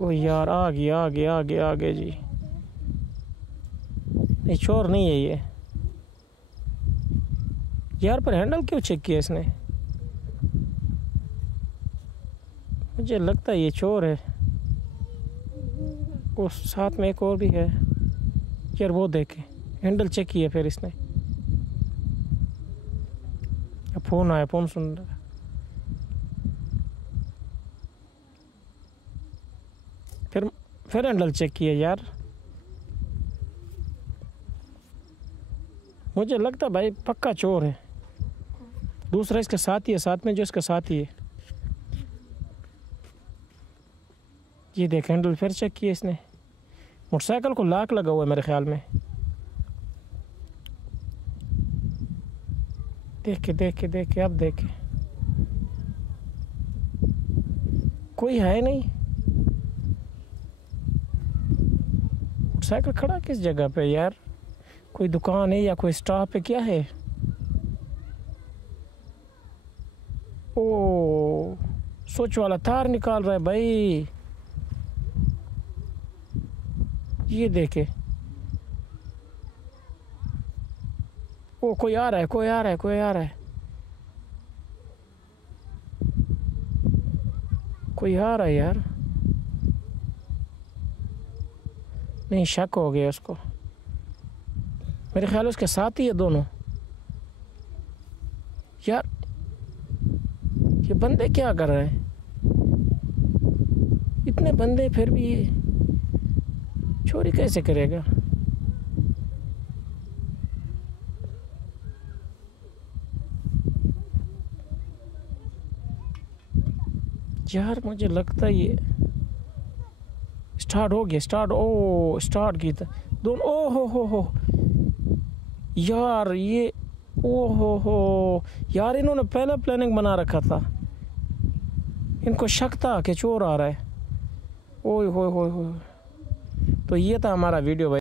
ओ यार आ गया आ गया आ गया आ गया जी। नहीं चोर नहीं है ये यार, पर हैंडल क्यों चेक किया इसने? मुझे लगता है ये चोर है। वो साथ में एक और भी है यार, वो देखे हैंडल चेक किया फिर इसने। फ़ोन आया, फ़ोन सुन रहा है। फिर हैंडल चेक किया यार। मुझे लगता भाई पक्का चोर है। दूसरा इसके साथ ही है, साथ में जो इसका साथ ही है। ये देख हैंडल फिर चेक किया इसने। मोटरसाइकिल को लॉक लगा हुआ है मेरे ख्याल में। देख के अब देखे कोई है नहीं। मोटरसाइकिल खड़ा किस जगह पे यार? कोई दुकान है या कोई स्टॉप है, क्या है? ओ स्विच वाला तार निकाल रहा है भाई। ये देखे, ओ कोई आ रहा है, कोई आ रहा है, कोई आ रहा है, कोई आ रहा है यार। नहीं शक हो गया उसको, मेरे ख्याल उसके साथ ही है दोनों। यार ये बंदे क्या कर रहे हैं? इतने बंदे फिर भी ये चोरी कैसे करेगा? यार मुझे लगता है ये स्टार्ट हो गया। स्टार्ट की था दोनों। ओ हो यार, ये ओ हो यार, इन्होंने पहले प्लानिंग बना रखा था। इनको शक था कि चोर आ रहा है। ओए हो। तो ये था हमारा वीडियो भाई।